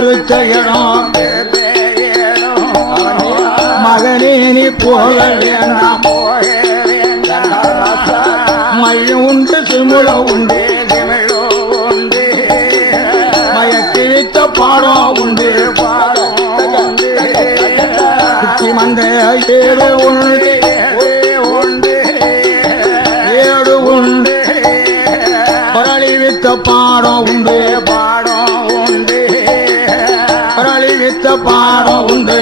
இருக்க இடம் மகனே நீ போக வேண்டாம் மையம் உண்டு சிமிழம் உண்டு மயக்கி வைத்த பாடம் உண்டு குச்சி மந்த ஏடு உண்டு ஏடு உண்டு பரளி வித்த பாடம் உண்டு பரளி வித்த பாடம் உண்டு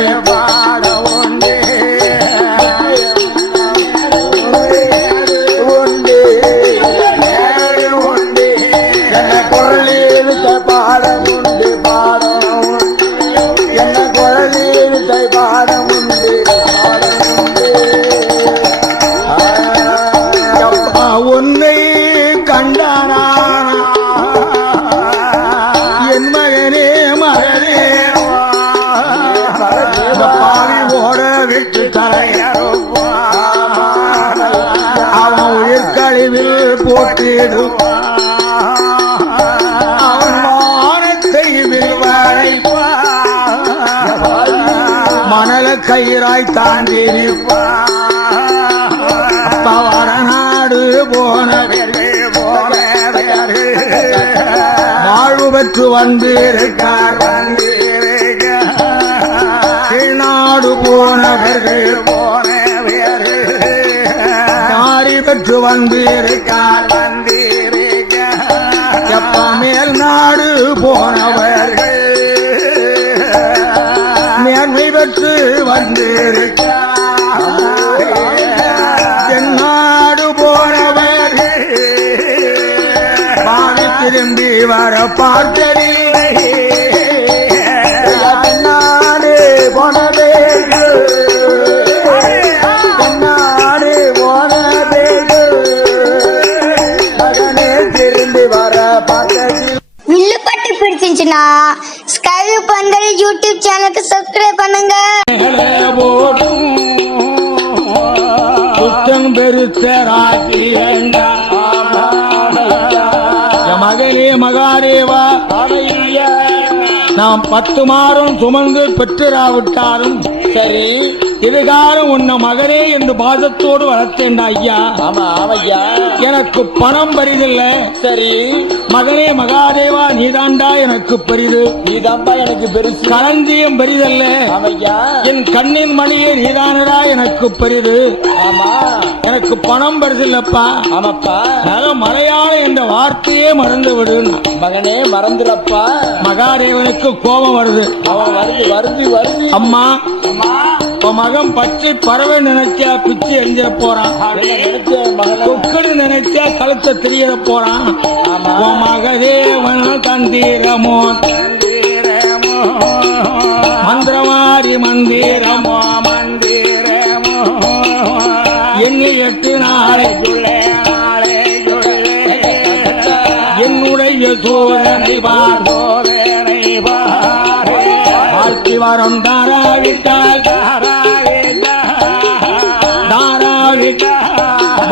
உன்னை கண்டானா என் மகனே மகனே பாவி ஓட விட்டு தரையறும் அவன் உயிர் கழிவில் போட்டிடும் அவன் மானத்தை வில்வாழை மணல கயிறாய் தாண்டியிருப்பான் நாடு போனவர்கள் வாழ்வு பெற்று வந்திருக்கார் நாடு போனவர்கள் மாறி பெற்று வந்திருக்கார் எப்ப மேல் நாடு போனவர்கள் மேன்மை பெற்று வந்திருக்கார் திரும்பி வர பார்த்ததில்லை நானே போனதே நானே போனதே மகனே திரும்பி வர பார்த்ததில்லை. வில்லுப்பட்டு பிடிச்சிருந்துச்சுன்னா ஸ்கைவி பந்தல் யூடியூப் சேனலுக்கு சப்ஸ்கிரைப் பண்ணுங்க. புத்தம் பெருத்த ராஜியண்டா மகனே மகாதேவா நாம் 10 மாதம் சுமந்து பெற்றிராவிட்டாலும் சரி இதுகாலம் உன்ன மகனே என்று பாசத்தோடு வளர்த்தேன்டா ஐயா. ஆமா ஐயா, எனக்கு பணம் பரிதில்ல. சரி மகனே மகாதேவா நீதாண்டா எனக்கு பெரிது, நீதான்பா எனக்கு பெருசு. களஞ்சியம் பெரிதல்ல ஐயா, என் கண்ணின் மணியே நீதானடா எனக்கு பெரிது. ஆமா எனக்கு பணம் பரிதில்லப்பா. ஆமாப்பா, மலையாளம் என்ற வார்த்தையே மறந்து விடு மகனே, மறந்துடப்பா. மகாதேவனுக்கு கோபம் வருது. அவன் வருது வருது வருது. அம்மா மகன் பச்சை பறவை நினைச்சா பிச்சு எஞ்சிட போறான், கொக்குன்னு நினைச்சா கழுத்தை தெரிய போறான். மகதேவன் தந்திரமோ மந்திரமாரி மந்திரமோ எண்ணி 8 நாளைக்குள்ள என்னுடைய சோதனை வாழ்க்கை வரம் தாராவிட்டால்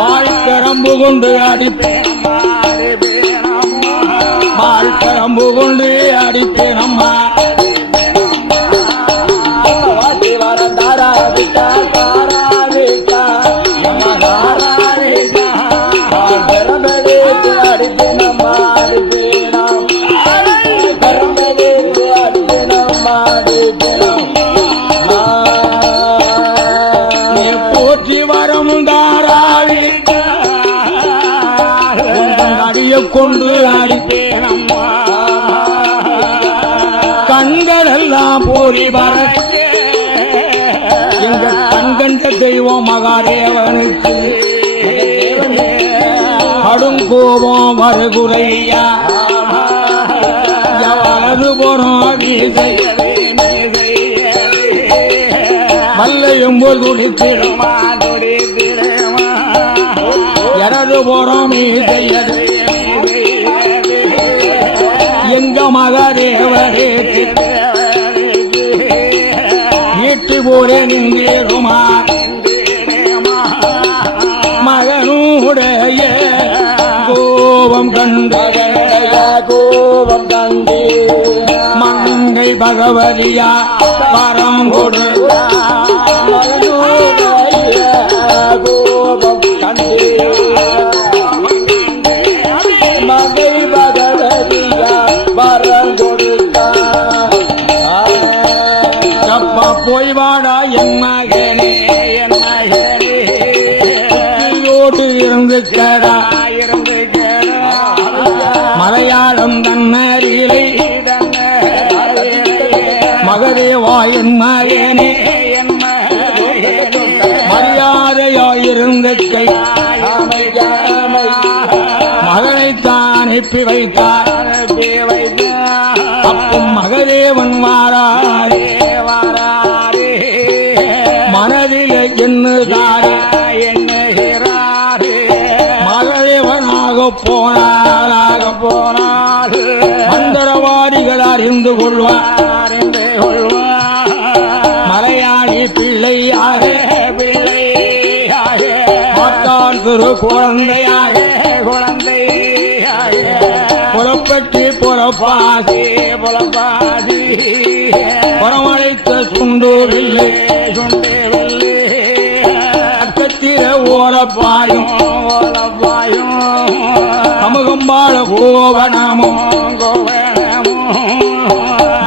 வாழ்க்கரம்பு கொண்டு அடிப்பேன், வாழ்க்கரம்பு கொண்டு அடிப்பேன் அம்மா. கொண்டு அடிப்பேன் அம்மா. கண்கள் எல்லாம் போரி வர எங்க கண்கண்ட தெய்வம் மகாதேவனுக்கு கடும் கோபம் வருகுறையா. வலது போறோம் மல்லையும்போது துடித்திடுமா இடது போறோம் மீதையது எங்க மகாதேவரே ஈட்டு போரே நின்றேருமா. மகனுடைய கோபம் கண்டு மங்கை பகவதியா வரம் கொடு கோபம் கண்டு மகை பகவதியா வரம் கொடுத்தார். அப்பா போய் வாடா என் மகனே நீயோடு இருந்து கேடா மலையாளம் தன்னரிலே மகதேவா என் மகனே மரியாதையாயிருந்த கை மகனைத்தான் அனுப்பி வைத்தார். அப்பும் மகதேவன் வாராரே மனதிலே எண்ணுதாரே மகதேவனாக போனார் மந்திரவாதிகள் அறிந்து கொள்வார் மலையாளி பிள்ளையாரே மாட்டான் திரு குழந்தையாக புறப்பற்றி புறப்பாசி புறமழைத்த சுண்டூரில்லை அக்கத்திர ஓலப்பாயும் சமூகம்பாள கோவனமும்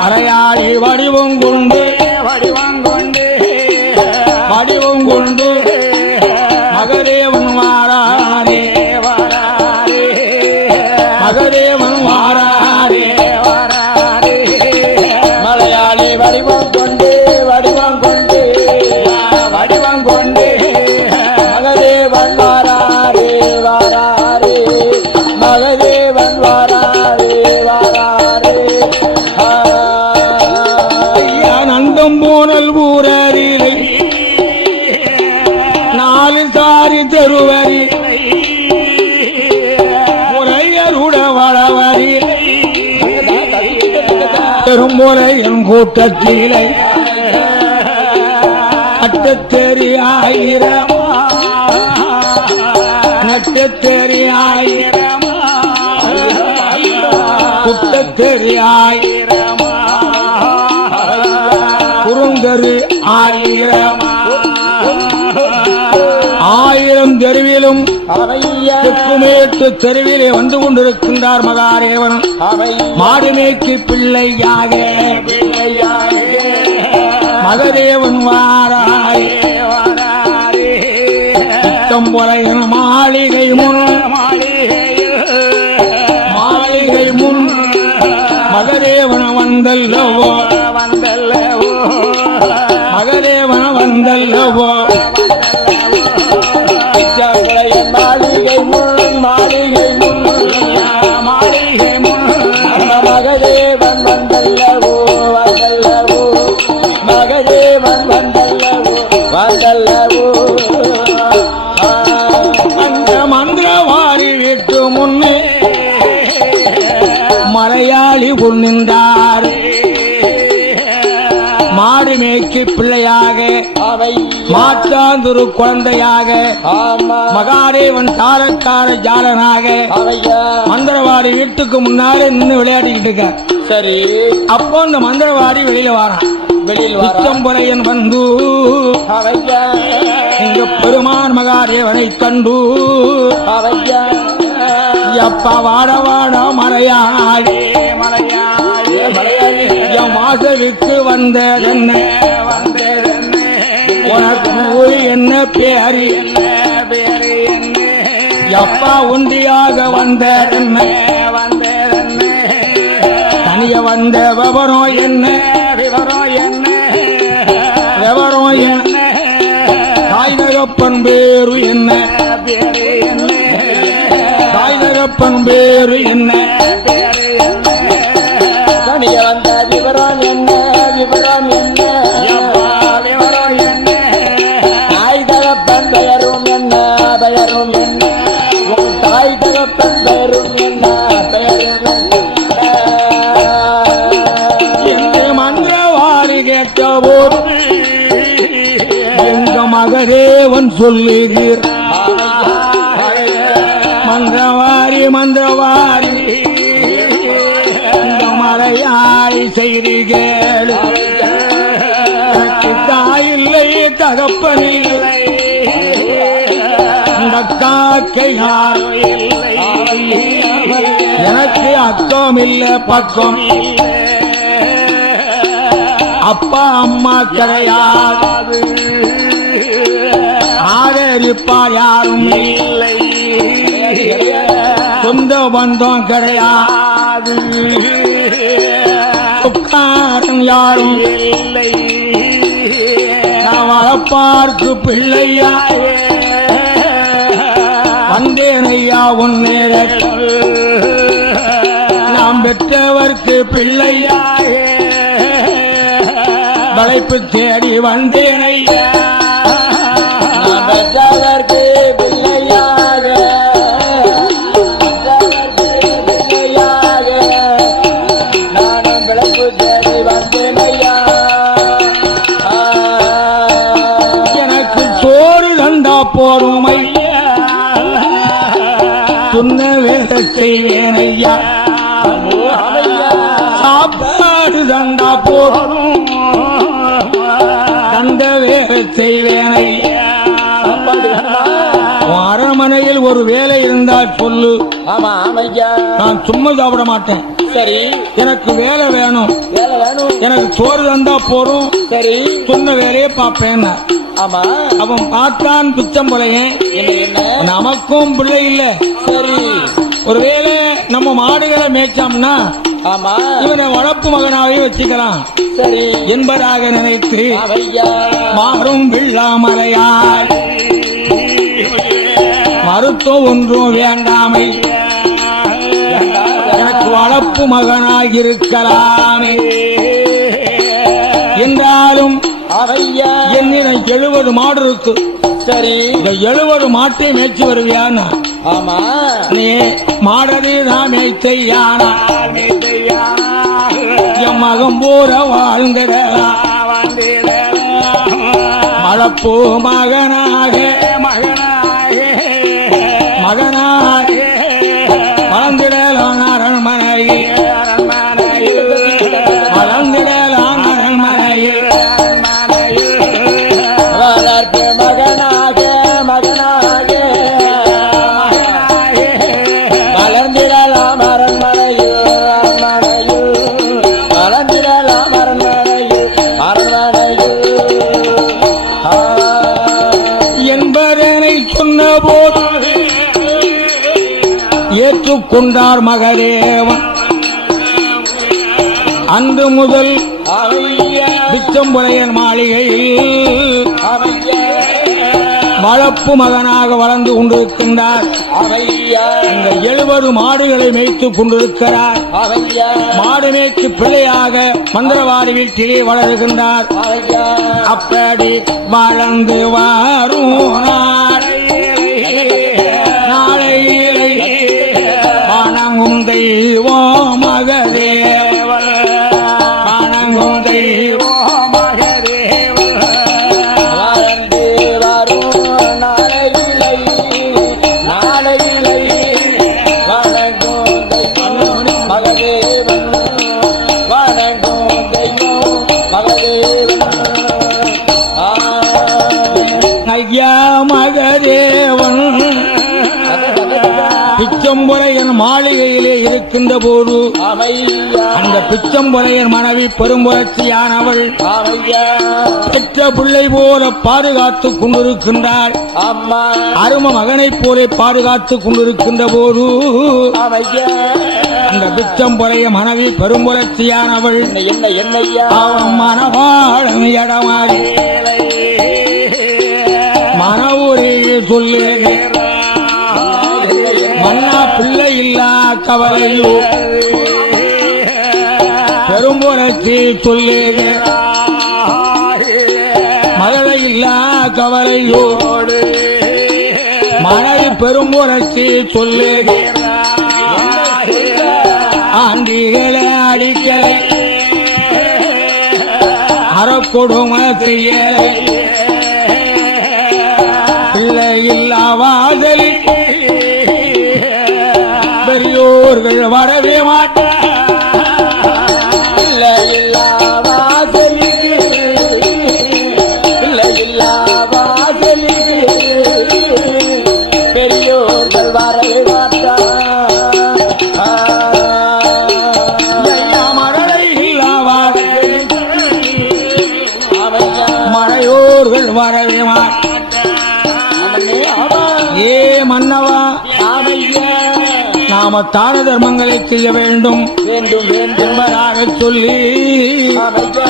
மலையாளி வடிவம் கொண்டு மகதேவன் வாராரே மகதேவன் வாராரே மலையாளி வடிவம் கொண்டு மகதேவன் வாராரே மகதேவன் வாராரே ஐயா நந்தம் போனல் ஊரறிலை 4 சாரி தருவரி முறையருட வளவரி பெரும்புரை என் கூட்டத்திலே அட்டத்தெறி ஆயிரம் நட்டத்தெறி ஆயிரம் குட்டத்தெறி ஆயிரம் குறுந்தரு ஆயிரம் தெருவிலும் தெற்குமேட்டு தெருவிலே வந்து கொண்டிருக்கின்றார் மகாதேவன் மாடுமேய்க்கு பிள்ளையாக மகதேவன் வாராரே சித்தம்புரையன் மாளிகை முன் மகதேவன வந்தல்லவோ மகதேவன வந்தல்லவோ மாளிகை முன் மகதேவன் வந்தல்லவோ மகதேவன் வந்தல்லவோ அந்த மந்திரவாரி வீட்டு முன்னே மலையாளி நின்றார் மாடு மேய்க்கு பிள்ளையாக மாற்றாந்துரு குழந்தையாக மகாதேவன் தாரக்கார ஜாலனாக மந்திரவாடி வீட்டுக்கு முன்னாலே நின்று விளையாடிக்கிட்டு இருக்க. சரி, அப்போ இந்த மந்திரவாடி வெளியில வாரான். சித்தம்புரையன் வந்து இங்க பெருமான் மகாதேவனை கண்டு அப்பா வாட வாட மலையாளி மாசவிக்கு வந்ததென்ன உனக்கு ஊர் என்ன பேரு அப்பா ஒன்றியாக வந்ததென்ன தனிய வந்த விவரம் என்ன தாய் தகப்பன் பேரு என்ன தாய் தகப்பன் பேரு என்ன தனிய வந்த விவரம் என்ன தாய் தகப்பன் பெயரும் என்ன உன் தாய் தகப்பன் பெயரும் என்ன என்று மந்திரவாரி கேட்டபோது எங்க மகதேவன் சொல்லுகிறீர் மந்திரவாரி இந்த மலையாளி செய்தி கேளு எனக்கு தாயில்லை தகப்பன் இல்லை இந்த காக்கை யாரும் இல்லை எனக்கு அக்கம் இல்ல பக்கம் அப்பா அம்மா கிடையாது ஆதரிப்பா யாரும் இல்லை சொந்த பந்தம் கிடையாது உட்காரம் யாரும் இல்லை நான் வளர்ப்பார்க்கு பிள்ளையா வந்தேனையா உன் நேரத்தில் நாம் பெற்றவர்க்கு பிள்ளையா வளைப்பு தேடி வந்தேனையா பெற்றவர்க்கு பிள்ளையாக நானும் விளக்கு தேடி வந்தேனையா எனக்கு சோறு தந்தா போரும் ஐயா சொன்ன வேலை செய்வேன் ஐயா சாப்பாடு தந்தா போரும் தந்த வேலை செய்வேன் ஐயா அரண்மனையில் ஒரு வேலை இருந்தால் சொல்லு. ஆமா ஆமையா நான் சும்மா சாப்பிட மாட்டேன். சரி எனக்கு வேலை வேணும். வேலை வேணும் எனக்கு சோறு தந்தா போறோம். சரி சொன்ன வேலையை பார்ப்பேன். ஆமா அவன் பார்த்தான் பிச்சம் போலையன். நமக்கும் பிள்ளை இல்ல. சரி ஒருவேளை நம்ம மாடுகளை மேய்ச்சோம்னா ஆமா இவனை வளர்ப்பு மகனாவே வச்சுக்கலாம் சரி என்பதாக நினைத்து மாறும் வெள்ளாமலையால் மருத்துவம் ஒன்றும் வேண்டாமை எனக்கு வளர்ப்பு மகனாயிருக்கலாமே என்றாலும் என்னிடம் 70 மாடு இருக்கு. சரி இந்த 70 மாட்டை மேய்ச்சி வருவியானா? ஆமா நீ மாடனே தான் மேய்த்தையானா என் மகம் போற வாழ்ந்திட வளர்ப்பு மகனாக மகனாக வளர்ந்திடலாம் அரண்மனையில் வளர்ந்திடலாம் அரண்மனையில் வளர்ப்பு மகனாக மகனாக வளர்ந்திடலாம் அரண்மனையில் அரண்மனையில் வளர்ந்திடலாம் அரண்மனையில் அரண்மனையில் என்பதனை சொன்ன போது ஏற்றுக்கொண்டார் மகதேவன். அன்று முதல் பிச்சம்புரையன் மாளிகையில் வளர்ப்பு மகனாக வளர்ந்து கொண்டிருக்கின்றார். இந்த 70 மாடுகளை மேய்த்துக் கொண்டிருக்கிறார். மாடு மேய்க்கு பிள்ளையாக மந்திரவாடி வீட்டிலே வளர்கின்றார். அப்படி வளர்ந்து வாரும் நாளையிலே வணங்கும் தெய்வம் மகதேவன் வணங்கும் தெய்வம் மகதேவன் வளர்ந்து வரும் நாளையிலே நாளையிலே வணங்கும் தெய்வம் மகதேவன் வணங்கும் தெய்வம் மகதேவன் ஐயா மகதேவன் பிச்சம்புரையன் மாளிகையிலே இருக்கின்ற போது அந்த பிச்சம்புரையன் மனைவி பெரும்புரட்சியானவள் பெற்ற பிள்ளை போல பாதுகாத்துக் கொண்டிருக்கின்றார். அரும மகனைப் போல பாதுகாத்துக் கொண்டிருக்கின்ற போது அந்த பிச்சம்புரைய மனைவி பெரும்புரட்சியானவள் அவன் மனவாழம் இடமாறி மனவுரையை சொல்லுகிறேன். மன்னா பிள்ளை இல்லா கவலையோ பெரும்புரட்சி சொல்லுகிறேன். மழை இல்லா கவலையோடு மழை பெரும்புரட்சி சொல்லுகிறேன். ஆண்டிகளை அடிக்கலை அறக்கொடுமை செய்யலை பிள்ளை இல்லா வாசலில் பெரியோர்கள் வரவே மாட்டார். நாம தான தர்மங்களை செய்ய வேண்டும் வேண்டும் வேண்டும் என்பதாக சொல்லி ஆமையா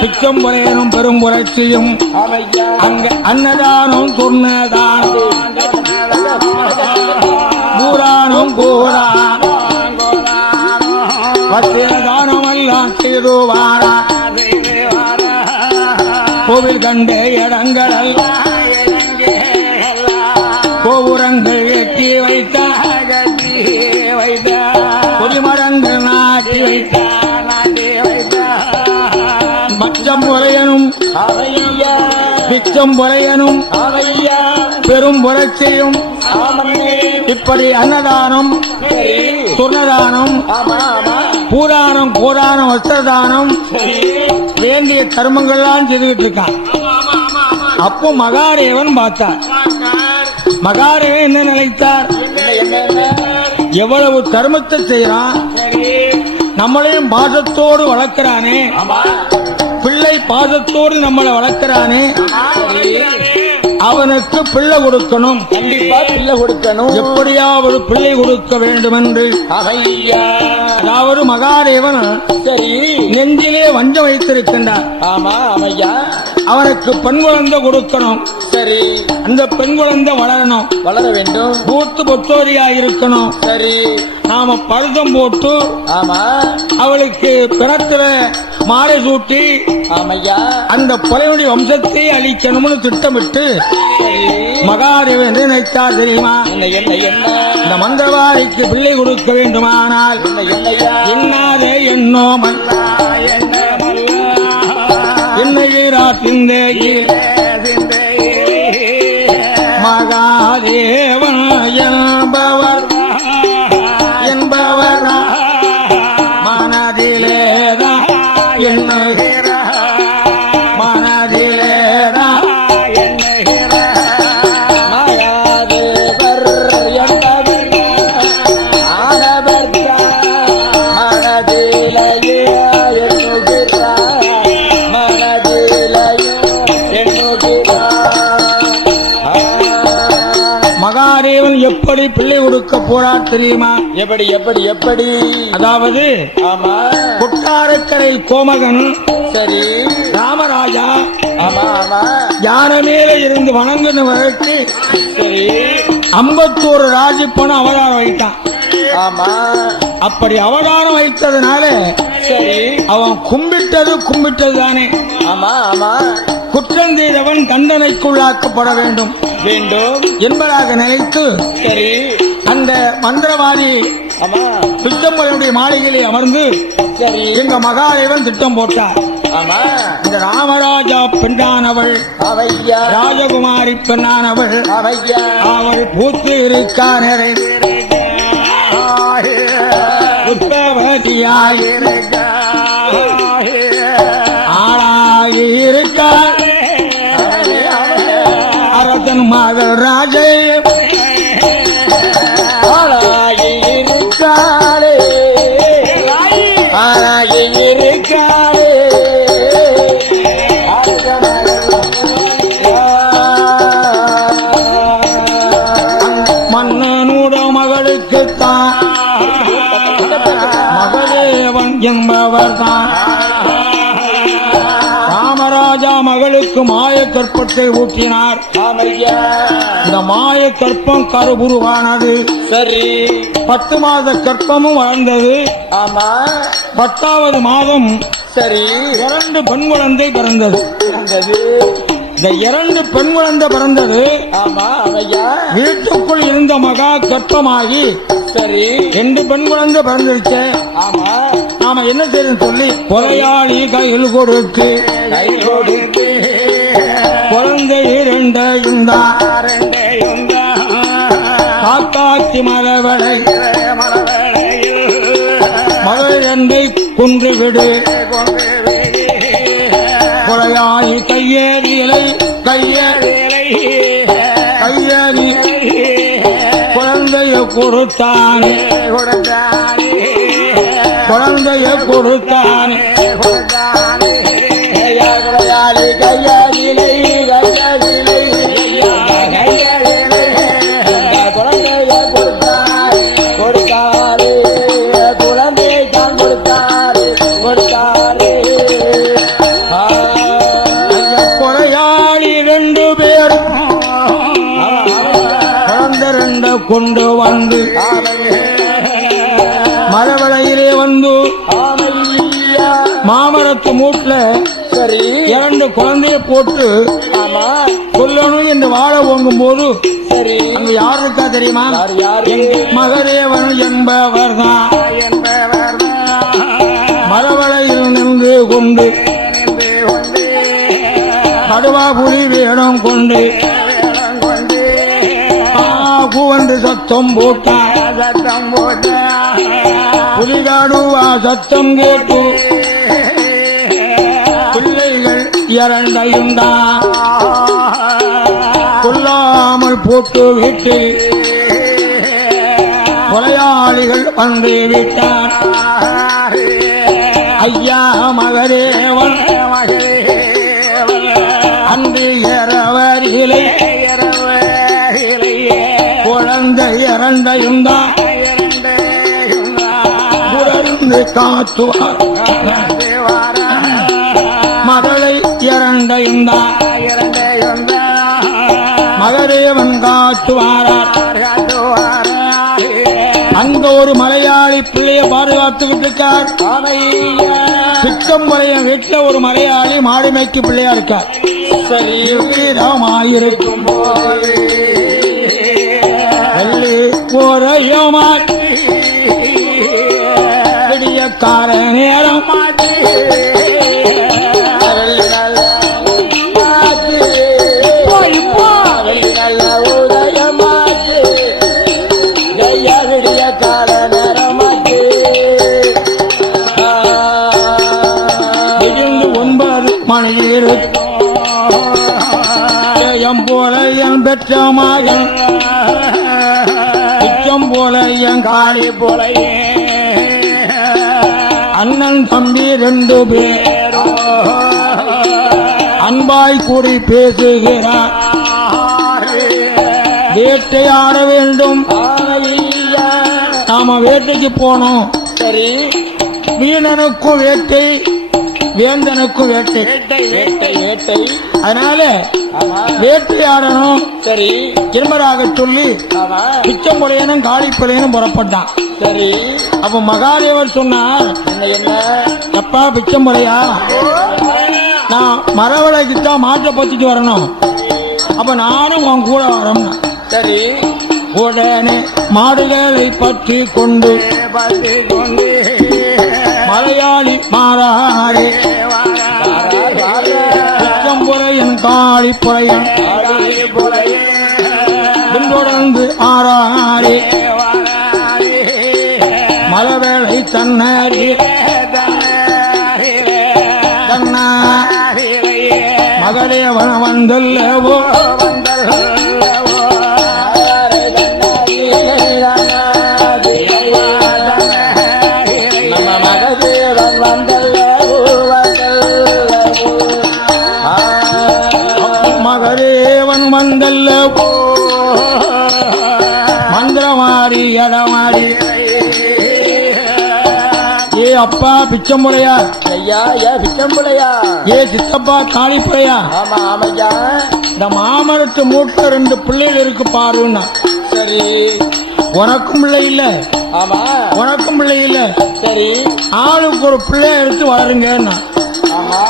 பிச்சம் புறையனும் பெரும் புரட்சியும் ஆமையா அங்க அன்னதானம் சொன்னதானம் பூரானும் கூறான் வத்திரதானம் எல்லாம் செய்துவாரா கோவில் கண்ட இடங்கள் கோபுரங்கள் எட்டி வைத்தார் கொடிமரங்கள் நாட்டி வைத்தார் மச்சம் புறையனும் ஆமையா பிச்சம் புறையனும் ஆமையா பெரும் புரட்சியும் ஆமன்னே இப்படி அன்னதானம் சுர்ணதானம் ஆமா ஆமா பூரானம் கோதானம் வஸ்திரதானம் வேண்டிய கர்மங்கள்லாம் செய்துகிட்டு இருக்கான். அப்போ மகாதேவன் பார்த்தார். மகாதேவன் என்ன நினைத்தார்? எவ்வளவு தர்மத்தை செய்யறான், நம்மளையும் பாசத்தோடு வளர்க்கிறானே, பிள்ளை பாசத்தோடு நம்மளை வளர்க்கிறானே, அவனுக்கு பிள்ளை கொடுக்கணும், கண்டிப்பா பிள்ளை கொடுக்கணும், எப்படியாவது பிள்ளை கொடுக்க வேண்டும் என்று அவையா அதாவது மகாதேவன் சரி நெஞ்சிலே வஞ்சம் வைத்திருக்கின்றார். ஆமா ஆமையா அவனுக்கு பெண் குழந்தை கொடுக்கணும், சரி அந்த பெண் குழந்தை வளரணும், வளர வேண்டும், பூத்து பொத்தோரியா இருக்கணும், சரி நாம பழுதம் போட்டு ஆமா அவளுக்கு பிணத்துல மாலை சூட்டி ஆமையா அந்த கொலையுடைய வம்சத்தை அழிக்கணும்னு திட்டமிட்டு மகாதேவன் என்று நினைத்தார். தெரியுமா? என்ன என்ன என்ன இந்த மந்திரவாதிக்கு பிள்ளை கொடுக்க வேண்டுமானால் என்னையா என்னாதே என்னோ மல்லா என்னையீரா சிந்தையில் மகாதேவன் என்பவர் மனதிலேதான் எண்ணுகிற மனதிலேதான் மாயாதேவர் என்பவர் ஆனவர் மனதிலேயே எண்ணுகிறார் மனதிலேயே எண்ணுகிறார். மகாதேவன் எப்படி பிள்ளை கொடுக்க போறார் தெரியுமா? எப்படி எப்படி எப்படி அதாவது ஆமா கொட்டாரக்கரை கோமகன் சரி ராமராஜா ஆமா ஆமா யானை மேல இருந்து வணங்குனவருக்கு சரி 51 ராஜிப்பணம் அவதாரம் வைத்தான். ஆமா அப்படி அவதாரம் வைத்ததுனால சரி அவன் கும்பிட்டது தானே. ஆமா ஆமா குற்றம் செய்தவன் தண்டனைக்குள்ளாக்கப்பட வேண்டும் வேண்டும் என்பதாக நினைத்து சரி அந்த மந்திரவாதி ஆமா பிச்சம்புரையுடைய மாளிகையில் அமர்ந்து சரி எங்க மகாதேவன் திட்டம் போட்டார். ஆமா இந்த ராமராஜா பெண்ணானவள் அவையா ராஜகுமாரி பெண்ணானவள் அவையா அவள் பூத்து இருக்கானரை உத்தவதியாய் ஆளாகி இருக்கார் அரசன் மகள் ராஜை ஆளாகி இருக்காளே ஆளாகி இருக்காளே மன்னனோட மகளுக்குத்தான் மகதேவன் என்பவர் தான். ராமராஜா மகளுக்கு மாய கற்பத்தை ஊட்டினார். ஆமையா இந்த மாய கற்பம் கருபுருவானது. சரி 10 மாத கற்பமும் வளர்ந்தது. ஆமா 10வது மாதம் சரி 2 பெண் குழந்தை பிறந்தது. இருந்தது இந்த 2 பெண் குழந்தை பிறந்தது. ஆமா அவையா வீட்டுக்குள் இருந்த மகா கற்பமாகி சரி 2 பெண் குழந்தை பிறந்துருச்சு. ஆமா நாம என்ன செய்யணும் சொல்லி கொலையாளி கையில் கொடுத்து கை கொடுத்து குழந்தை 2 காக்காட்சி மலவளை மகள் 2 கொன்று விடு கொலையாளி கையேறியலை கையேறி குழந்தைய கொடுத்தான் குழந்தைய கொடுத்தான் கையாளி கையாளிலை கையாளிலை குழந்தைய கொடுத்தார் குழந்தை தான் கொடுத்தாரு கொடுத்தாரு கொலையாளி 2 பேரும் குழந்தை 2 கொண்டு வந்து மரவளையிலே வந்து மாமரத்து மூட்டுல சரி 2 குழந்தைய போட்டு ஆமா கொல்லணும் என்று வாழ ஓங்கும் போது சரி அங்க யார் இருக்கா தெரியுமா? யாரு மகதேவன் என்பவர் தான் மரவளையில் நின்று கொண்டு கடுவா புலி வேடம் கொண்டு கூவந்து சத்தம் போட்டான் புலிகாடுவா சத்தம் கேட்டு பிள்ளைகள் 2 தான் கொல்லாமல் போட்டு விட்டு கொலையாளிகள் வந்து விட்டார். ஐயா மகதேவன் அன்று இரவரிலே குழந்தை 2 தான் புரந்து காத்துவார் மகளை 2 தான் மகதேவன் காத்துவாரார். அந்த ஒரு மலையாளி பிள்ளைய பாதுகாத்துக்கிட்டு இருக்கார். பிச்சம்பளைய வீட்டுல ஒரு மலையாளி மாடுமைக்கு பிள்ளையா இருக்கார். சரி வீரமாயிருக்கும் விடியக்கார நேரம் மணியிலும் போல என் பெற்ற மகன் பிச்சம் போல என் காளி போல அண்ணன் தம்பி 2 பேரும் அன்பாய் கூடி பேசுகிறார். வேட்டையாட வேண்டும், நாம வேட்டைக்கு போனோம். சரி வீணனுக்கும் வேட்டை வேந்தனுக்கும் வேட்டை வேட்டை வேட்டை அதனால ஆமா வேட்டையாடணும். சரி திருமராக சொல்லி ஆமா பிச்சம்புலையனும் காளிப்புலையனும் புறப்பட்டான். சரி அப்ப மகாதேவர் சொன்னார், என்ன அப்பா பிச்சம்புலையா, நான் மரவளைக்குத்தான் மாட்டை பத்திட்டு வரணும், அப்ப நானும் உன் கூட வரணும். சரி உடனே மாடுகளை பற்றி கொண்டு மலையாளி மாறாரே பிச்சம்புலையன் காளிப்புலையன் பின்தொடர்ந்து ஆறாரே மலவேளை தன்னாரி தன்னா மகதேவன் வந்தல்லவோ மகதேவன் வந்தல்லவோ மந்திரமாடி இடமாடி ஏ அப்பா பிச்சம்புலையா, ஐயா ஏ பிச்சம்புலையா, ஏ சித்தப்பா காளிப்புலையா, ஆமா ஆமையா, இந்த மாமரத்து மூட்டை 2 பிள்ளைகள் இருக்கு பாருன்னா. சரி உனக்கும் பிள்ளை இல்ல, ஆமா உனக்கும் பிள்ளை இல்ல, சரி ஆளுக்கு ஒரு பிள்ளைய எடுத்து வளருங்கன்னா. ஆமா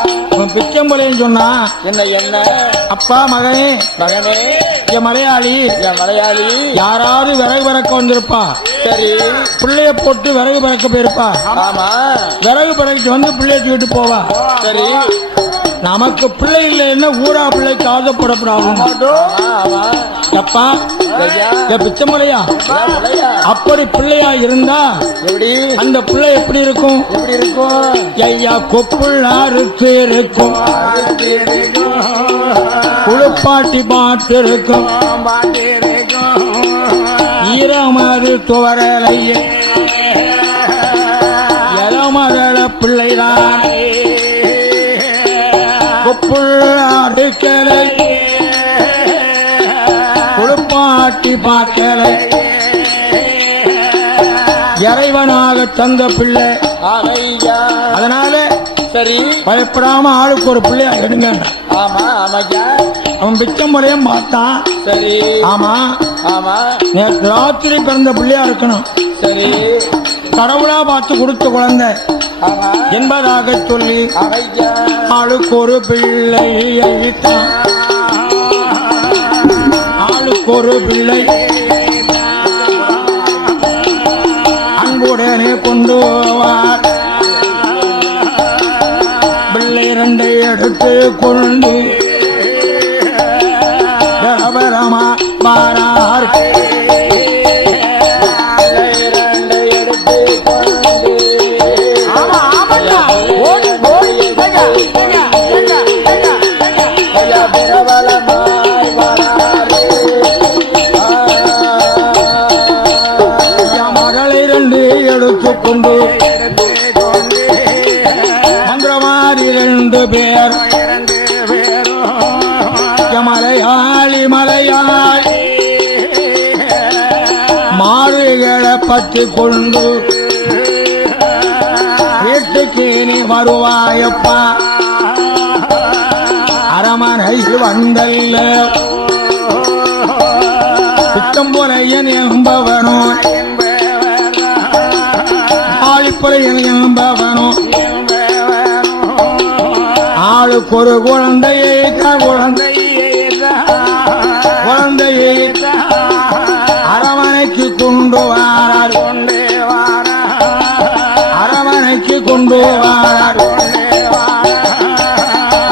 பிச்சம்புலைன்னு சொன்னா என்ன என்ன அப்பா மகனே மகனே என் மலையாளி, என் மலையாளி, யாராவது விறகு பறக்க வந்திருப்பா, சரி பிள்ளைய போட்டு விறகு பறக்க போயிருப்பா, ஆமா விறகு பறக்கிட்டு வந்து பிள்ளைய தூக்கிட்டு போவா. சரி நமக்கு பிள்ளை இல்லைன்னா ஊரா பிள்ளைக்கு ஆசைப்படப்படாது. ஆமா அப்பா ஐயா என் பிச்சம்புலையா, மலையா அப்படி பிள்ளையா இருந்தா எப்படி அந்த பிள்ளை எப்படி இருக்கும்? எப்படி இருக்கும்? ஐயா கொப்புள்ளாருக்கு இருக்கும், குளிப்பாட்டி பாட்டு இருக்கும், ஈரமது துவரலையே இளமதள பிள்ளைதான் கொப்புள்ளாடுக்கலை குளிப்பாட்டி பாட்டலை இறைவ அப்பனாக தந்த பிள்ளை. ஆமையா அதனால சரி பயப்படாம ஆளுக்கு ஒரு பிள்ளையா எடுங்க. ஆமா ஆமையா அவன் பிச்சம் முறையும் பார்த்தான். சரி ஆமா ஆமா நேற்று ராத்திரி பிறந்த பிள்ளையா இருக்கணும். சரி கடவுளா பார்த்து கொடுத்த குழந்தை ஆமா என்பதாக சொல்லி ஆமையா ஆளுக்கு ஒரு பிள்ளை அழித்தான். ஆளுக்கு ஒரு பிள்ளை அன்புடனே கொண்டு வார். பிள்ளை இரண்டை எடுத்து கொண்டு பரபரமா வாரார். மகளை இரண்டு எடுத்துக்கொண்டு மந்திரமாரி இரண்டு பேர் மலையாளி மலையாளி மாறுகளை பற்றி கொண்டு வீட்டுக்கு நீ வருவாயப்பா. அரமனையில் வந்தல்ல பிச்சம்புலையன் என்பவனும் ஆழிப்புலையன் என்பவனும் ஆளுக்கு ஒரு குழந்தையை குழந்தையை அரவணைக்கு கொண்டு வாரார். அரவணைக்கு கொண்டு வாரார்.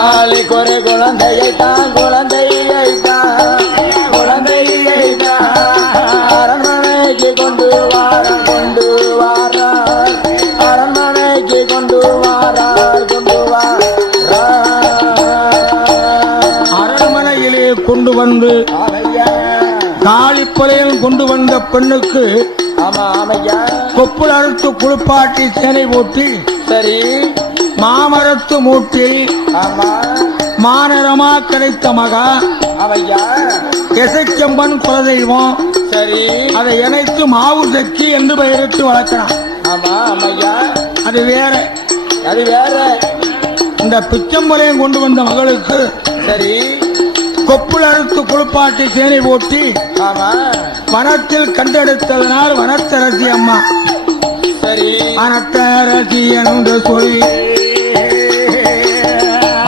ஆளுக்கு ஒரு குழந்தையை தான் அரண்மனைக்கு கொண்டு வாரார் அரண்மனைக்கு கொண்டு வாரார். அரண்மனையிலே கொண்டு வந்து காளிப்பலையன் கொண்டு வந்த பெண்ணுக்கு ஆமா ஆமையா கொப்புள் அறுத்து குளிப்பாட்டி சேனை போட்டி சரி மாமரத்து மூட்டில் ஆமா மாநரமா கிடைத்த மகா ஆமையா எசைச்சம்பன் குலதெய்வம். சரி அதை இணைத்து மாவு சக்கி என்று பெயரிட்டு வளர்க்கிறான். ஆமா ஆமையா அது வேற. அது வேற. இந்த பிச்சம்பலையும் கொண்டு வந்த மகளுக்கு சரி கொப்புள் அறுத்து குளிப்பாட்டி சேனை போட்டி ஆமா வனத்தில் கண்டெடுத்ததனால் வனத்தரசி அம்மா. சரி வனத்தரசி என்று சொல்லி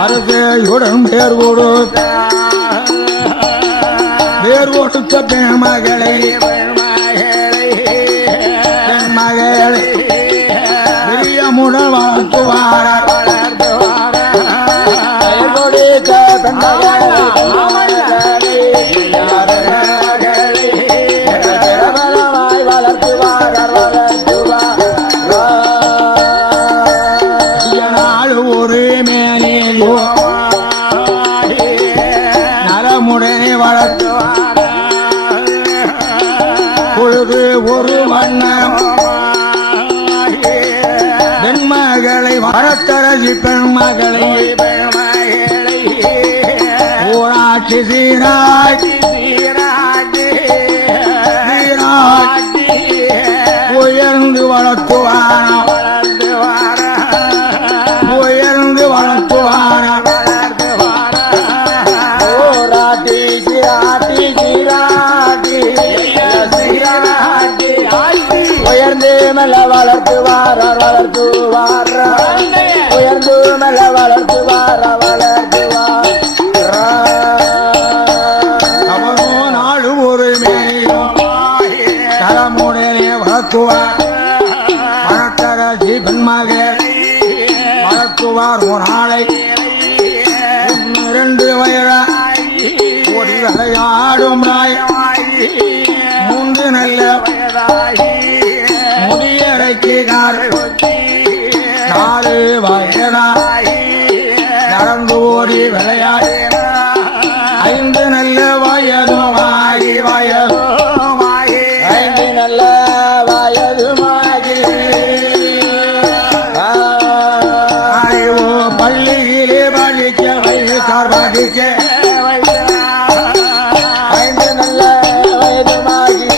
அரசையுடன் வேர் கொடுத்த பெண்மகளை பிரியமுடன் வளர்த்துவாரார். ஒரு மேனேயோ நலமுடனே வளர்த்துவார். பொழுது ஒரு வண்ணம் பெண்மகளை வரத்தரசி பெண்மகளை ஊராட்சி சீராட்சி உயர்ந்து வளர்த்துவாராம். உயர்ந்து வளர்த்துவாராம். உயர்ந்து மெல்ல வளர்த்துவார் உயர்ந்து மெல்ல வளர்த்துவார் அவனோ நாடு ஒரு மேனியும் தலமுடனே வளர்த்துவார். வளர்த்தரசி பெண்மகள் வளர்த்துவார். ஒரு நாளை 2 வயத ஓடி விளையாடும் நாய் 3 நல்ல முடியறைக்கார் 4 வயதா நடந்து ஓடி விளையாடி 5 நல்ல வயதுமாகி 5 நல்ல வயதுமாகி அறிவோ பள்ளியிலே படிக்க வைத்தார். படிக்க 5 நல்ல வயதுமாகி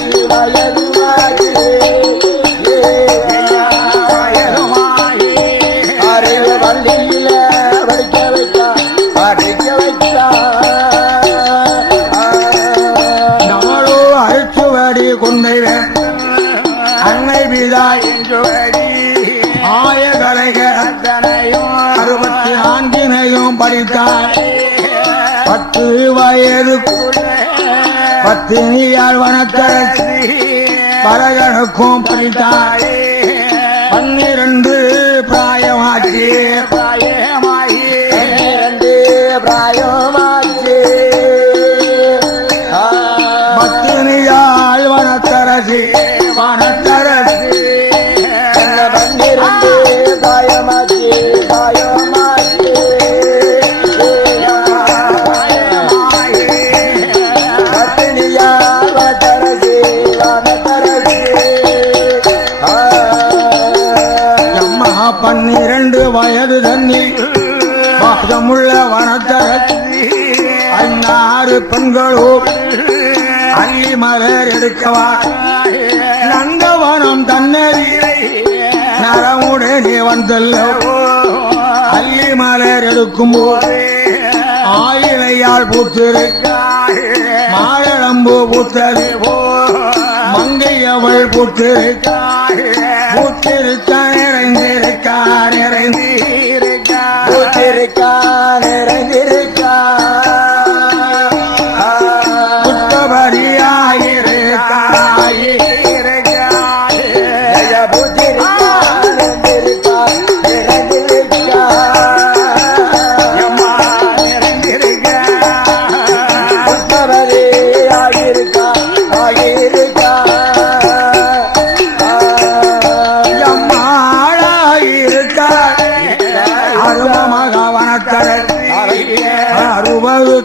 பறித்தாள் 10 வயதுக்குள்ள பத்தினியால் வனத்தரசி பரகனுக்கும் பறித்தாள் 12 பிராயமாச்சு 12 பிராயமாச்சு பத்தினியால் வனத்தரசி 12 பிராயமாச்சு பத்தினியால் வனத்தரசி அம்மா 12 வயது தண்ணீர் பாதமுள்ள வனத்தரசி 16 பெண்களும் அள்ளி மலர் எடுக்கவா நந்தவனம் தன்னறியை நரமுடனே வந்தல்ல அள்ளி மலர் எடுக்கும் போது ஆயிலையால் பூத்திருக்க மாரளம்பு பூத்தது மங்கையவள் பூத்திருக்க நிறைந்திருக்கா நிறைந்திருக்கா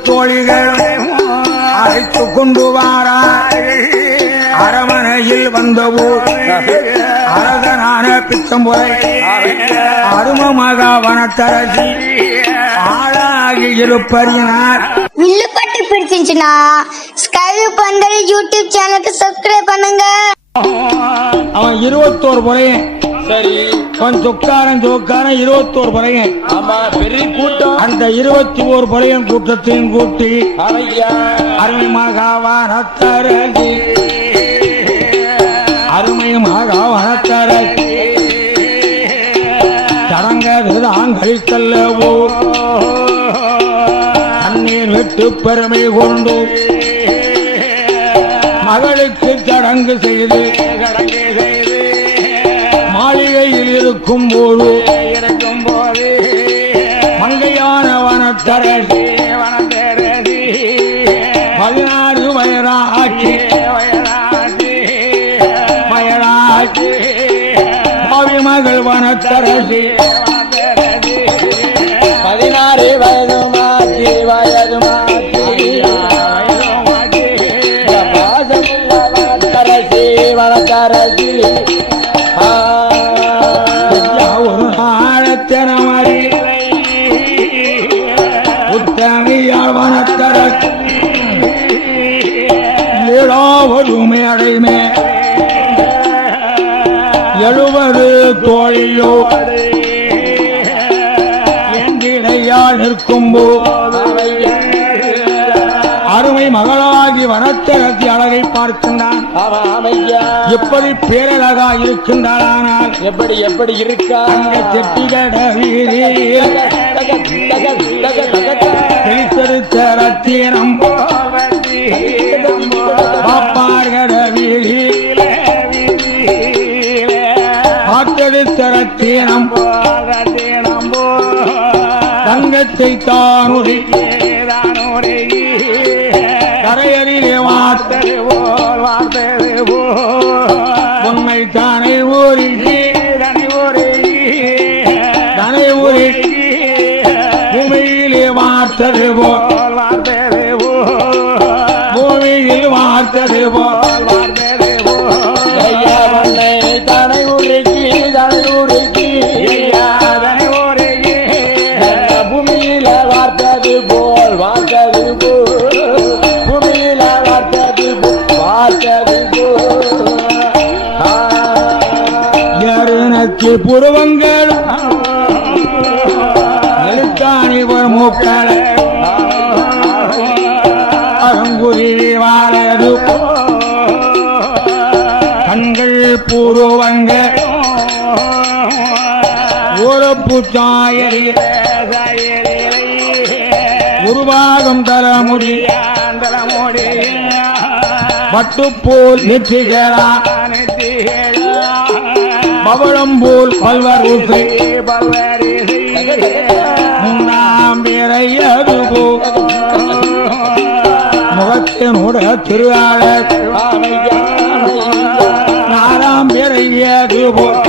தோழிகள் அழைத்து கொண்டு வாரார் அரமனையில் வந்தபோது அரசனான பித்தம்புரை அருமமாக வனத்தரசி ஆளாகி இருப்பறினார். வில்லுப்பட்டு பிடிச்சிருந்துச்சுன்னா ஸ்கைவியூ பந்தல் யூடியூப் சேனலுக்கு சப்ஸ்கிரைப் பண்ணுங்க. அவன் 21 முறையன் சரி அவன் சொக்காரன் 21 முறையன். ஆமா பெரிய கூட்டம். அந்த 21 முறையன் கூட்டத்தையும் கூட்டி ஐயா அருமையாக வனத்தரசி சடங்கதுதான் கழித்தல்லவோ தண்ணீர் விட்டு பெருமை கொண்டு மகளுக்கு சடங்கு செய்து மாளிகையில் இருக்கும் போது மங்கையான வனத்தரசி 16 வயதாகி பாவி மகள் வனத்தரசி 16 வயதுமாக்கி வனத்தரசி ஒரு நாளத்தனமறி உத்தமையால் வனத்தரசி ஏழாவதுமே அடைமே 70 தோழியோ எந்திடையால் நிற்கும் போது அருமை மகளாகி வனத்தரசி அழகை பார்க்கின்றான். எப்படி பேரழகா இருக்கின்றானால் எப்படி இருக்கா செட்டிகட வீதியில் கிழித்தெடுத்த ரத்தினம் பாப்பார்கட வீதியில் பார்த்தெடுத்த ரத்தினம் தங்கத்தை தானுரை கரையறிலே வார்த்தது உண்மை தானே ஊரிக்கு தனை ஊரிக்கு பூமியிலே வார்த்தது போல் பூமியில் வார்த்தது போல் தனை ஊருக்கு பூமியில வார்த்தது போல் பூமியில வார்த்தது நச்சு புருவங்கள் எழுத்தாணி மூக்கள் அருங்குருவி வாழது கண்கள் பூர்வங்க ஒரு புத்தாயரி உருவாகும் தலைமுடி தலைமுடி பட்டுப்போல் நெற்றிகளா பவளம் போல் பல்வரிசை முன்னாம் பிறையது போல் முகத்தினுட திருவாளர் நாலாம் பிறையது போல்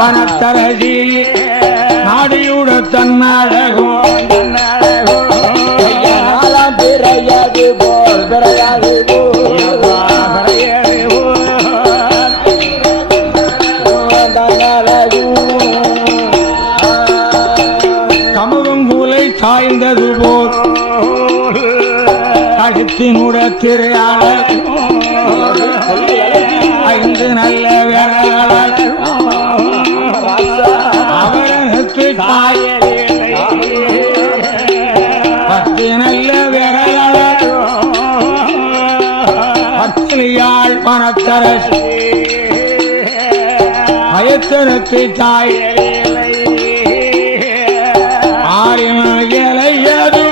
வனத்தரசி நாடியுட தன்னழகும் பிறையாது போல் பிறையாது கமுகங்கூலை சாய்ந்தது போல் கழுத்தினுட திருவாளர் ஐந்து நல்ல விரல்களால் அவரனுக்கு பத்து நல்ல விரல்களால் பத்தினியாள் பணத்தரசி பயத்தனத்து தாய் ஆறின இலையது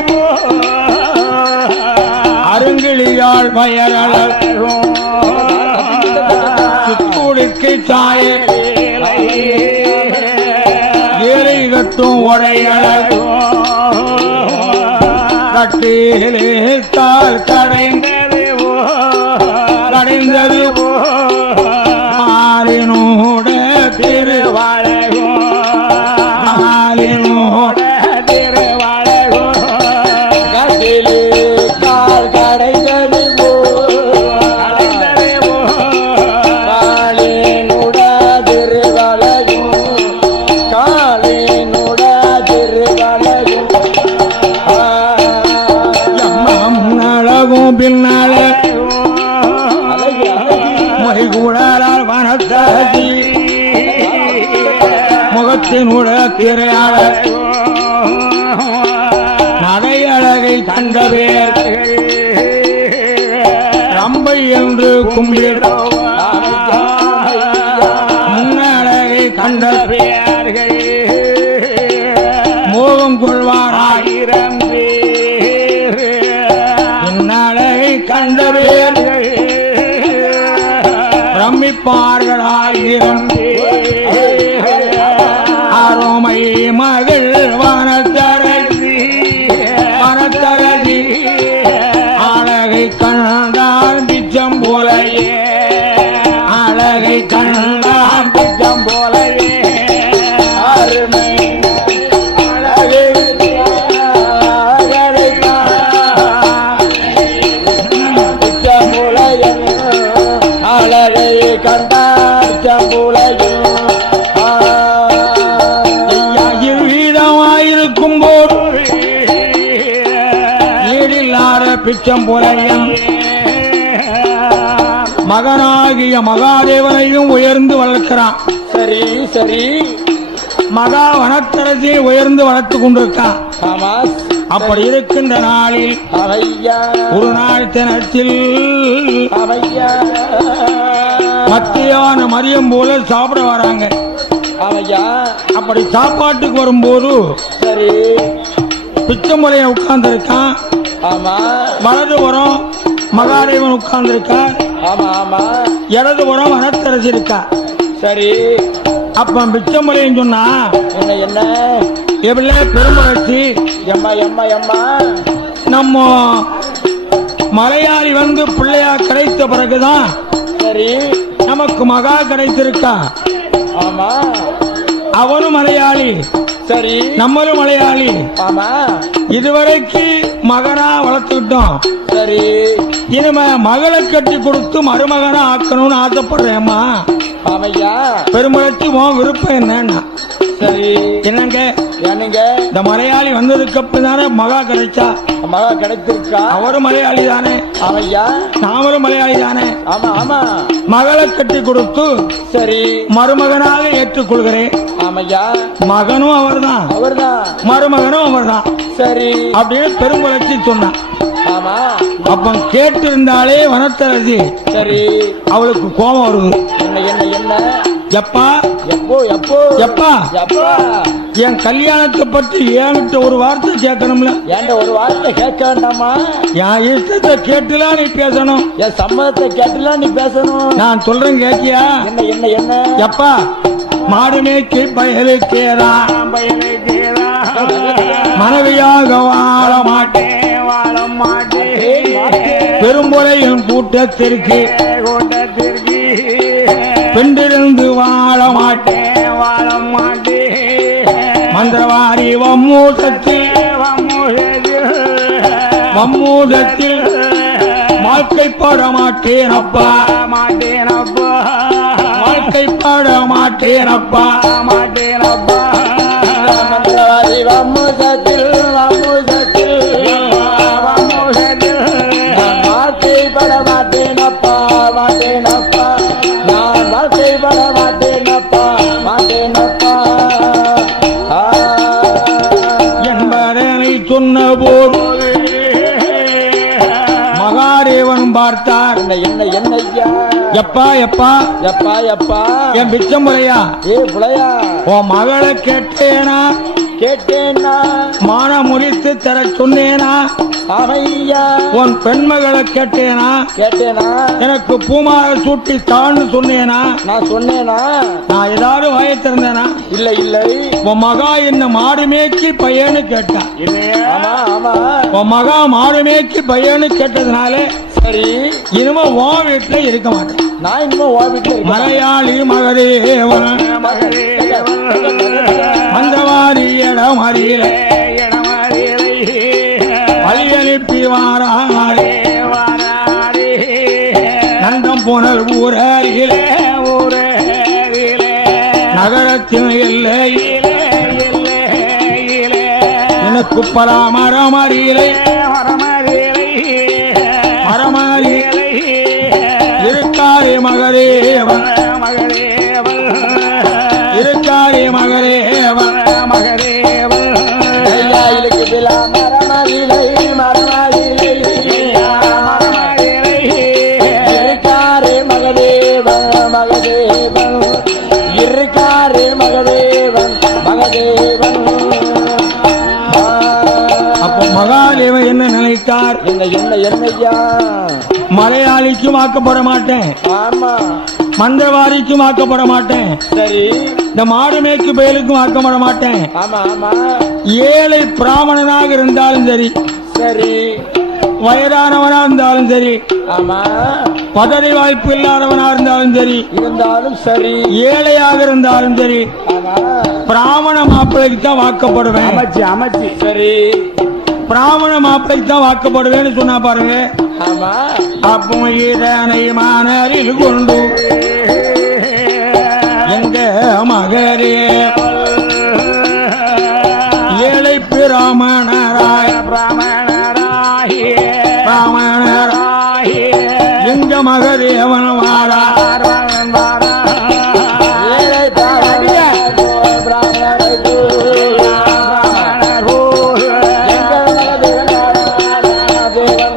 அருங்கிளியாள் பயரளர் சித்தூடிக்கு தாய ஏழை கட்டும் உடையளர் கட்டிலே தாள் கடைந்தது மாலினோட திருவாழகோ மாலினோட திருவாழகோ கட்டிலே கால் கடைந்தது காலினுட திருவலகும் காலினுட திருவலகும் அழகும் பின்னால மொழிகூடால் வனத்தரசி முகத்தினுட திரையாளர் நடையழகை கண்ட பேர் ரம்பை என்று கும்பிடும் முன்னழகை கண்ட பேர்கள் மோகம் கொள்வாராயிரம் பின்னழகை கண்ட பேர்கள் ரம்மிப்பார்களாயிரம் அருமை மகள் வனத்தரசி அழகை கண்டான் பிச்சம் போலையே அழகை கண்டான் பிச்சம் போலையே அருமை அழகை கண்டார் சம்புலையும் வீதமாயிருக்கும் போது ஈடில்லாத பிச்சம் போலையும் மகனாகிய மகாதேவனையும் உயர்ந்து வளர்க்கிறான். சரி சரி மகா வனத்தரசியை உயர்ந்து வளர்த்து கொண்டிருக்கான். ஆமா அப்படி இருக்கின்ற நாளில் அவையா ஒரு நாள் தினத்தில் அவையா மத்தியான மதியம் போல சாப்பிட வராங்க. அவையா அப்படி சாப்பாட்டுக்கு வரும்போது சரி பிச்சமுறையை உட்கார்ந்து இருக்கான். ஆமா வலதுபுறம் மகாதேவன் உட்கார்ந்து இருக்கார். ஆமா ஆமா இடதுபுறம் வனத்தரசி இருக்கா. சரி அப்ப பிச்சமுறைன்னு சொன்னா என்ன என்ன எப்படி பெருமளர்ச்சி எம்மா எம்மா எம்மா நம்ம மலையாளி வந்து பிள்ளையா கிடைத்த பிறகுதான் சரி நமக்கு மகா கிடைத்திருக்கா. ஆமா அவனும் மலையாளி, சரி நம்மளும் மலையாளி. ஆமா இதுவரைக்கு மகனா வளர்த்துக்கிட்டோம். சரி இனிமே மகளை கட்டி கொடுத்து மருமகனா ஆக்கணும்னு ஆசைப்படுறேம்மா. ஆமையா பெருமளர்ச்சி உன் விருப்பம் என்னன்னா சரி என்னங்க என்னங்க இந்த மலையாளி வந்ததுக்கு அப்புறம் தானே மகா கிடைச்சா. மகா கிடைத்திருக்கா. அவரும் மலையாளி தானே, ஆமையா நாமளும் மலையாளி தானே. ஆமா ஆமா மகளை கட்டி கொடுத்து சரி மருமகனாக ஏற்றுக்கொள்கிறேன். ஆமையா மகனும் அவர்தான், அவர்தான் மருமகனும் அவர்தான் சரி அப்படின்னு பெரும்புலட்சி சொன்னான். ஆமா அப்ப கேட்டு இருந்தாலே வனத்தரசி சரி அவளுக்கு கோபம் வருது. என்ன என்ன என்ன எப்பா எப்போ எப்போ எப்பா எப்பா என் கல்யாணத்தை பற்றி ஏன்கிட்ட ஒரு வார்த்தை கேட்கணும்ல. என்கிட்ட ஒரு வார்த்தை கேட்க வேண்டாமா? என் இஷ்டத்தை கேட்டுலாம் நீ பேசணும். என் சம்மதத்தை கேட்டுலாம் நீ பேசணும். நான் சொல்றேன் கேட்கியா? என்ன என்ன என்ன? எப்பா மாடுமேக்கு பயலுக்கேதா மனைவியாக வாழ மாட்டேன் பெரும்புலையின் கூட்டத்திற்கு பெண்டிருந்து வாழ மாட்டேன் மந்திரவாரி வம்மூதத்தில் வாழ்க்கைப்பட மாட்டேன் அப்பா வாழ்க்கைப்பட மாட்டேன் அப்பா மந்திரவாதி வம்முதத்தில் நான் வாழ்க்கைப்பட மாட்டேனப்பா மாட்டேனப்பா நான் வாழ்க்கைப்பட மாட்டேனப்பா மாட்டேனப்பா என்பதனை சொன்ன போது மகாதேவன் பார்த்தார். என்ன என்ன என்ன ஐயா? எப்பா எப்பா எப்பா எப்பா என் பிச்சமுறையா ஏ புலையா உன் மகளை கேட்டேனா கேட்டேன்னா மான முடித்து தர சொன்னேனா அவையா உன் பெண்மகளை கேட்டேனா கேட்டேனா எனக்கு பூமாலை சூட்டி தான்னு சொன்னேனா நான் சொன்னேனா? நான் ஏதாவது வாய திறந்தேனா? இல்லை இல்லை. உன் மகா என்ன மாடு மேய்ச்சி பையன்னு கேட்டான். ஆமா ஆமா உன் மகா மாடு மேய்ச்சி பையன்னு கேட்டதுனாலே சரி இனிமே உன் வீட்டுல இருக்க மாட்டேன். நான் இனிமே உன் வீட்டுல இருக்கேன். மலையாளி மகதேவன் மந்தவாரி இடம் அறியல வழி அனுப்பி வாராரே நந்தம் புனல் ஊரே நகரத்தின் எல்லையிலே எனக்கு பராமரம் அறியலை மரமறியலை இருக்காரே மகதேவன் இருக்காரே மகதேவன் ஐயாயிலுக்கு விழா மரமதிலை இருக்காரே மகதேவன் மகதேவன் இருக்காரே மகதேவன் மகதேவன். அப்போ மகாதேவன் என்ன நினைத்தார்? என்ன என்ன என்னையா? மலையாளிக்கும் வாக்கப்பட மாட்டேன், ஆமா மந்திரவாதிக்கும் வாக்கப்பட மாட்டேன், சரி இந்த மாடு மேய்க்கு பயலுக்கும் வாக்கப்பட மாட்டேன். ஆமா ஆமா ஏழை பிராமணனாக இருந்தாலும் சரி, சரி வயதானவனா இருந்தாலும் சரி, ஆமா பதவி வாய்ப்பு இல்லாதவனா இருந்தாலும் சரி, இருந்தாலும் சரி ஏழையாக இருந்தாலும் சரி, ஆமா பிராமண மாப்பிள்ளைக்கு தான் வாக்கப்படுவேன். அமைச்சு சரி பிராமண மாப்பிள்ளைக்கு தான் வாக்கப்படுவேன்னு சொன்னா பாருங்க. ஆமா அப்போ இதனை மானரில் கொண்டு எங்க மகரே ஏழை பிராமணராய் எங்க மகதேவன் வாரார். ஏழை பிராமணருக்கு தேவன்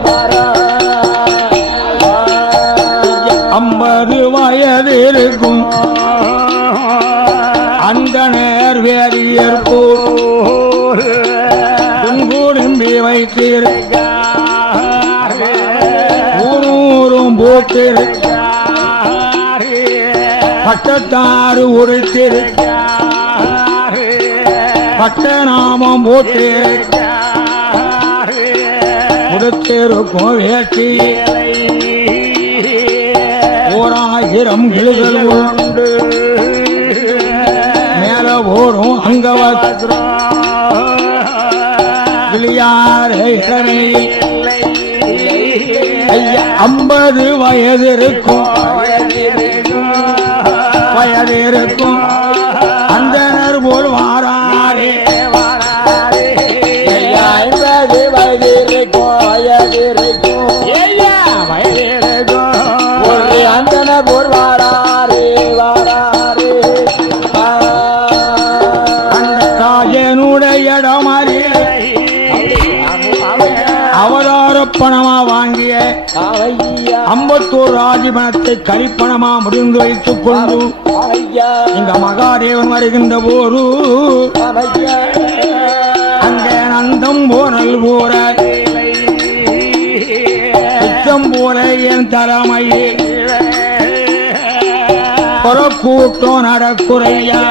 வாரா. 50 வயது இருக்கும் அந்த நேர் வேதியர் போர் குடும்பி வைத்திருக்க ஊரும் போட்டிருக்க பட்டத்தாறு உரைத்திருக்க பட்ட நாமம் போட்டிருக்க கொடுத்திருக்கும் வேட்டியலை 1000 கிளுகள் உண்டு மேல ஓடும் அங்கவஸ்திரம் கிளியாரே ஐயா 50 வயது இருக்கும் அந்தனர் போல் வாராரே. ஐயா 50 வயது இருக்கும் ஒரு அந்தன போர் வாராரே வாராரே. அந்த ராஜனுடைய இடமறியலை அவதார பணமா வாங்கிய ஐயா 50 கோயம்புத்தூர் ராஜபணத்தை கரிப்பணமா முடிந்து வைத்துக் கொண்டு ஐயா இங்க மகாதேவன் வருகின்ற போது ஐயா அங்கே நந்தம் போனல் போற பிச்சம் போல என் தலைமையே கூட்டம் நடக்குறையா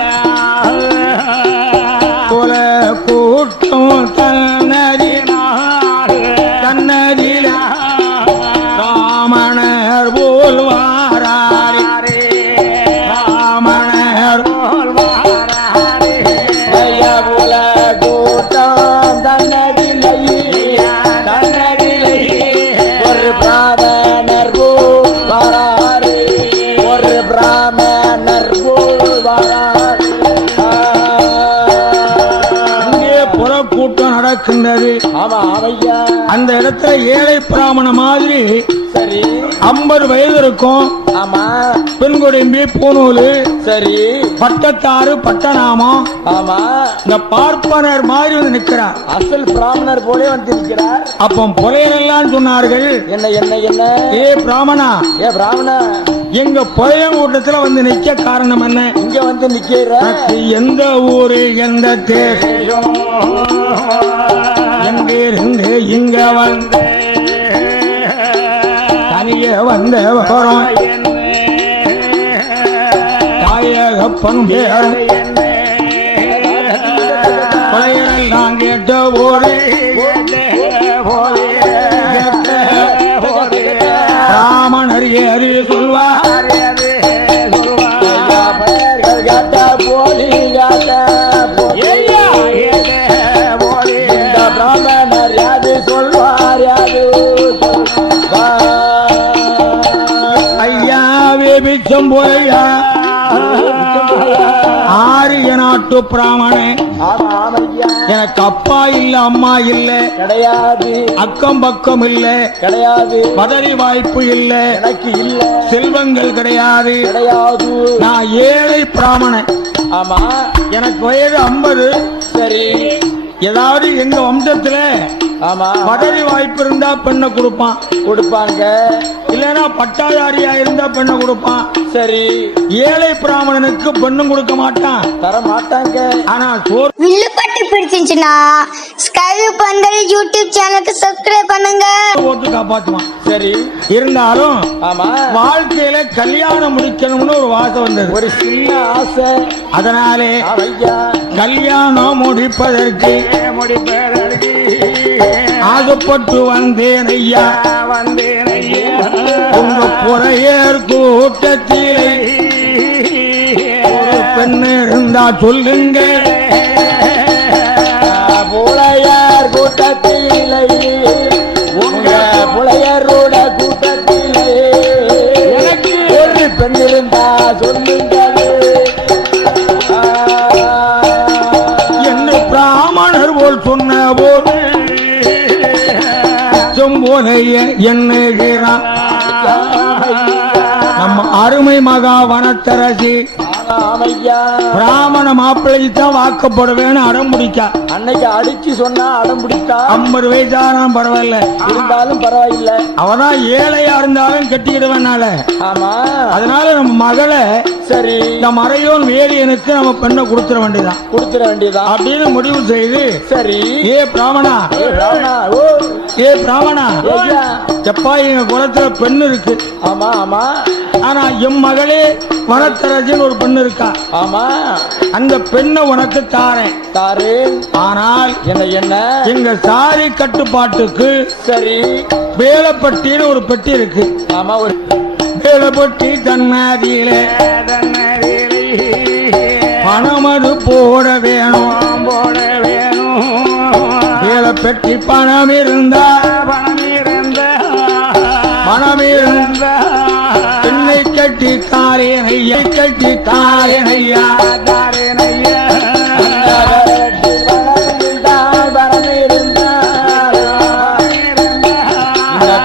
கொல கூட்டம் தன்னதில ராமணர் போல் வாராரே ராமணர் போல் வாராரே ஐயா போல கூட்டம் தன்னதில்லை ஒரு பிராமணர் போல் வராரு ஒரு பிராமணர் போல் வராரு அங்கே புறக்கூட்டம் நடக்கின்றது. ஆமா ஐயா அந்த இடத்துல ஏழை பிராமண மாதிரி சரி 50 வயது இருக்கும். ஆமா பெண்குடிம்பி பூநூலு சரி பட்டத்தாறு பட்டநாமம் ஆமா இந்த பார்ப்பனர் மாதிரி வந்து நிற்கிறார். அசல் பிராமணர் போலே வந்திருக்கிறார். அப்போ புலையரெல்லாம் சொன்னார்கள், என்ன என்ன என்ன ஏ பிராமணா, ஏ பிராமணா எங்க புலைய கூட்டத்துல வந்து நிக்க காரணம் என்ன? இங்க வந்து நிக்கிற உனக்கு எந்த ஊரு எந்த தேசம் எங்கிருந்து இங்க வந்து தனியே வந்த வரோம் தாயகப்பன் பேர் புலையரெல்லாம் கேட்ட போது ராமணர் ஏறி சொல்வார் பெயர்கள் காட்ட போலி காட்ட இந்த பிராமணர் யாது சொல்வார் யாது ஐயாவே பிச்சம் போயா ஆரிய நாட்டு பிராமணே, ஆமா ஆமையா எனக்கு அப்பா இல்ல அம்மா இல்ல கிடையாது அக்கம் பக்கம் இல்ல கிடையாது பதவி வாய்ப்பு இல்ல எனக்கு இல்ல செல்வங்கள் கிடையாது. கிடையாது நான் ஏழை பிராமணன். ஆமா எனக்கு வயது 50. சரி ஏதாவது எங்க வம்சத்துல ஆமா பதவி வாய்ப்பு இருந்தா பெண்ணை கொடுப்பான், கொடுப்பாங்க இல்லைன்னா பட்டாதாரியா இருந்தா பெண்ணை கொடுப்பான். சரி ஏழை பிராமணனுக்கு பெண்ணும் கொடுக்க மாட்டான். தர மாட்டாங்க. ஆனா சோறு வில்லுப்பட்டு பிடிச்சிருந்துச்சுன்னா ஸ்கைவி பந்தல் யூடியூப் சேனலுக்கு சப்ஸ்கிரைப் பண்ணுங்க. போட்டு காப்பாத்துவான். சரி இருந்தாலும் ஆமா வாழ்க்கையில கல்யாணம் முடிக்கணும்னு ஒரு வாசம் வந்தது. ஒரு சின்ன ஆசை அதனாலே ஐயா கல்யாணம் முடிப்பதற்கு ஆசைப்பட்டு வந்தேன் ஐயா. உங்க புறையர் கூட்டத்திலே ஒரு பெண் இருந்தா சொல்லுங்க. புலையர் கூட்டத்திலே உங்க புலையரோட கூட்டத்திலே எனக்கு ஒரு பெண் இருந்தா சொல்லுங்கள். என்று பிராமணர் போல் சொன்ன போது போதைய எண்ணுகிறான் நம்ம அருமை மகா வனத்தரசி ஆமையா பிராமண மாப்பிள்ளை தான் வாக்கப்படுவேன்னு அடம் பிடிக்கா. அன்னைக்கு அடிச்சு சொன்னா அடம் பிடித்தா 50 வயசானாலும் பரவாயில்ல, இருந்தாலும் பரவாயில்லை. அவதான் ஏழையா இருந்தாலும் கட்டிக்கிடுவேனால. ஆமா அதனால நம்ம மகளை சரி இந்த மறையோன் வேலியனுக்கு நம்ம பெண்ணை கொடுத்துட வேண்டியதான் கொடுத்துட வேண்டியதான் அப்படின்னு முடிவு செய்து, சரி ஏ பிராமணா, ஏ பிராமணா, ஓ ஏ பிராமணா, ஐயா. எப்பா எங்க குலத்துல பெண் இருக்கு, ஆமா ஆமா ஆனா என் மகளே வனத்தரசின்னு ஒரு பெண் இருக்கா, ஆமா அந்த பெண்ணை உனக்கு தாரேன். தாரு ஆனால் என்ன என்ன எங்க சாரி கட்டுப்பாட்டுக்கு சரி வேலைப்பட்டின்னு ஒரு பெட்டி இருக்கு. ஆமா ஒரு வேலைப்பட்டி தன்னாதியிலே பணமது போட வேணும், வேலைப்பட்டி பணம் இருந்தா பெண்ணை கட்டி தாரேனையா, கட்டி தாரேனையா.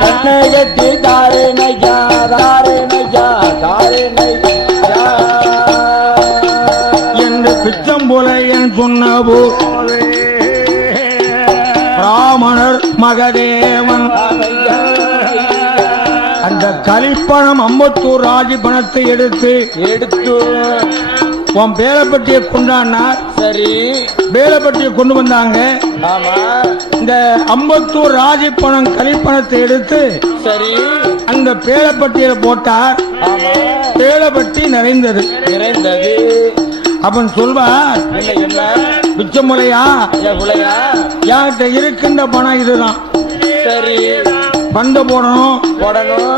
கண்ணை கட்டி தாரே நையா தாரே நையா தாரே நையா என்று பிச்சம் போல என் சொன்ன போது பிராமணர் மகதேவன் அந்த கலிப்பணம் அம்பத்தூர் ராஜி பணத்தை எடுத்து எடுத்து உன் பேரப்பட்டியை கொண்டாடினார். சரி பேரப்பட்டியை கொண்டு வந்தாங்க. ஆமா இந்த அம்பத்தூர் ராஜி பணம் கலிப்பணத்தை எடுத்து சரி அந்த பேரப்பட்டியில போட்டார். ஆமா பேரப்பட்டி நிறைந்தது. நிறைந்தது. அப்பன் சொல்வார், என்ன என்ன பிச்சமுலையா என் புள்ளையா யார்கிட்ட இருக்கின்ற பணம் இதுதான், சரி பந்த போடணும், போடணும்